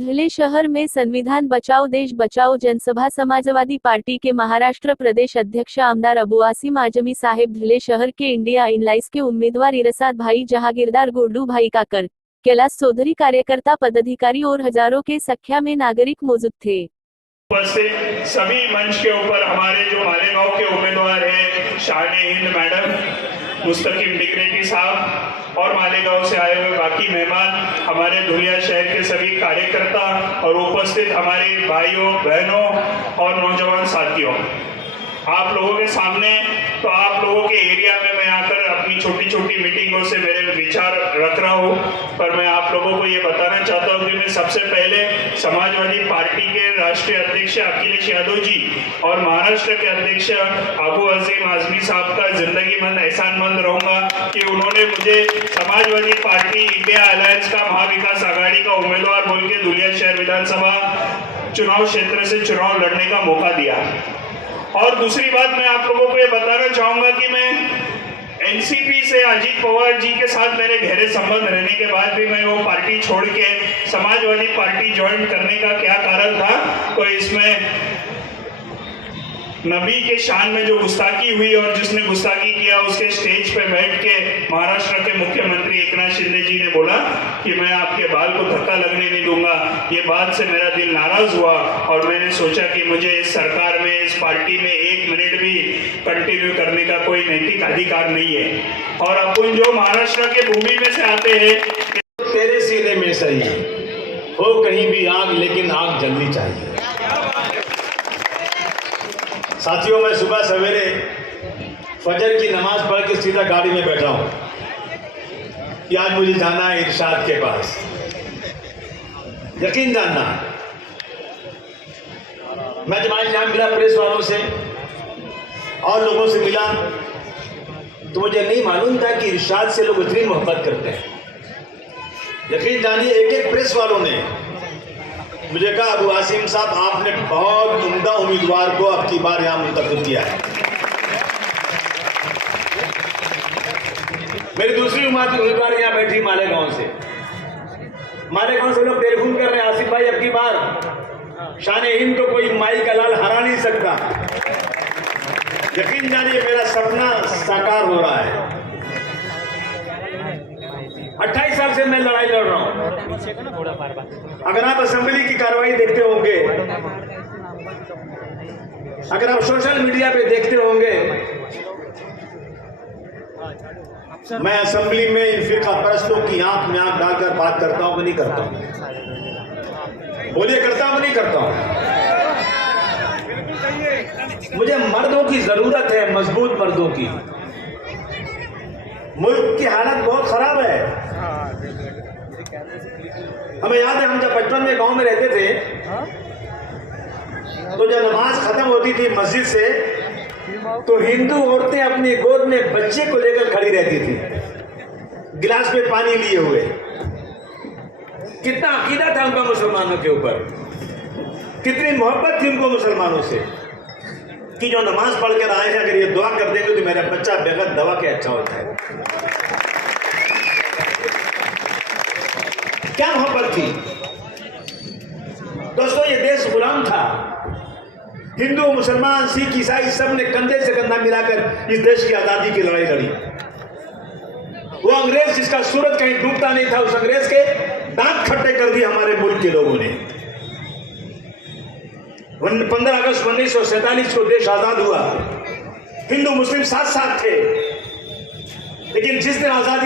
धुले शहर में संविधान बचाओ देश बचाओ जनसभा समाजवादी पार्टी के महाराष्ट्र प्रदेश अध्यक्ष आमदार अबू आसिम आजमी साहेब धुले शहर के इंडिया इनलाइस के उम्मीदवार इरशाद भाई जहागीरदार गुड्डू भाई काकर कैलाश चौधरी कार्यकर्ता पदाधिकारी और हजारों के संख्या में नागरिक मौजूद थे। उपस्थित सभी मंच के ऊपर हमारे जो मालेगांव के उम्मीदवार हैं शान-ए-हिंद मैडम, मुस्तकीम डिग्रेटी साहब और मालेगांव से आए हुए बाकी मेहमान, हमारे धुलिया शहर के सभी कार्यकर्ता और उपस्थित हमारे भाइयों बहनों और नौजवान साथियों, आप लोगों के सामने तो आप लोगों के एरिया में मैं आकर अपनी छोटी छोटी मीटिंगों से मेरे विचार रख रहा हूँ, पर मैं आप लोगों को ये बताना चाहता हूँ कि मैं सबसे पहले समाजवादी पार्टी के राष्ट्रीय अध्यक्ष अखिलेश यादव जी और महाराष्ट्र के अध्यक्ष अबू आसिम आजमी साहब का जिंदगीमंद एहसानमंद रहूंगा कि उन्होंने मुझे समाजवादी पार्टी इंडिया अलायंस का महाविकास आघाड़ी का उम्मीदवार बोल के धुलिया शहर विधानसभा चुनाव क्षेत्र से चुनाव लड़ने का मौका दिया। और दूसरी बात मैं आप लोगों को ये बताना चाहूंगा कि मैं एनसीपी से अजीत पवार जी के साथ मेरे गहरे संबंध रहने के बाद भी मैं वो पार्टी छोड़ के समाजवादी पार्टी ज्वाइन करने का क्या कारण था, तो इसमें नबी के शान में जो गुस्ताखी हुई और जिसने गुस्ताखी किया उसके स्टेज पे बैठ के महाराष्ट्र के मुख्यमंत्री एकनाथ शिंदे जी ने बोला कि मैं आपके बाल को धक्का लगने नहीं दूंगा। ये बात से मेरा दिल नाराज हुआ और मैंने सोचा कि मुझे इस सरकार में, इस पार्टी में एक मिनट भी कंटिन्यू करने का कोई नैतिक अधिकार नहीं है। और अपन जो महाराष्ट्र के भूमि में से आते हैं, तेरे सीने में सही हो कहीं भी आग, लेकिन आग जलनी चाहिए। साथियों, मैं सुबह सवेरे फजर की नमाज पढ़ के सीधा गाड़ी में बैठा हूं कि आज मुझे जाना है इरशाद के पास। यकीन जानना, मैं जब आज यहाँ मिला प्रेस वालों से और लोगों से मिला तो मुझे नहीं मालूम था कि इरशाद से लोग इतनी मोहब्बत करते हैं। यकीन जानिए, एक एक प्रेस वालों ने मुझे कहा, अबू आसिम साहब आपने बहुत उम्दा उम्मीदवार को अब की बार यहाँ मुंतखब किया है। मेरी दूसरी उम्मीदवार यहाँ बैठी मालेगांव से लोग टेलीफोन कर रहे हैं, आसिफ भाई अब की बार शान-ए-हिंद को कोई माई का लाल हरा नहीं सकता। यकीन जानिए, मेरा सपना साकार हो रहा है। 28 साल से मैं लड़ाई लड़ रहा हूं। अगर आप असेंबली की कार्रवाई देखते होंगे, अगर आप सोशल मीडिया पे देखते होंगे, मैं असेंबली में इन फिरका परस्तों की आंख में आंख डालकर बात करता हूं कि नहीं करता हूं? बोलिए, करता हूं नहीं करता हूं? मुझे मर्दों की जरूरत है, मजबूत मर्दों की। मुल्क की हालत बहुत खराब है। हमें याद है, हम जब बचपन में गांव में रहते थे तो जब नमाज खत्म होती थी मस्जिद से, तो हिंदू औरतें अपनी गोद में बच्चे को लेकर खड़ी रहती थी, गिलास में पानी लिए हुए। कितना अकीदा था उनका मुसलमानों के ऊपर, कितनी मोहब्बत थी उनको मुसलमानों से कि जो नमाज पढ़ कर आए हैं, अगर ये दुआ कर देंगे तो मेरा बच्चा बगैर दवा के अच्छा होता है। क्या मोहब्बत थी दोस्तों। ये देश गुलाम था। हिंदू, मुसलमान, सिख, ईसाई सब ने कंधे से कंधा मिलाकर इस देश की आजादी की लड़ाई लड़ी। वो अंग्रेज जिसका सूरज कहीं डूबता नहीं था, उस अंग्रेज के दांत खट्टे कर दिए हमारे मुल्क के लोगों ने। 15 अगस्त 1947 को देश आजाद हुआ। हिंदू मुस्लिम साथ साथ थे, लेकिन जिस दिन आजादी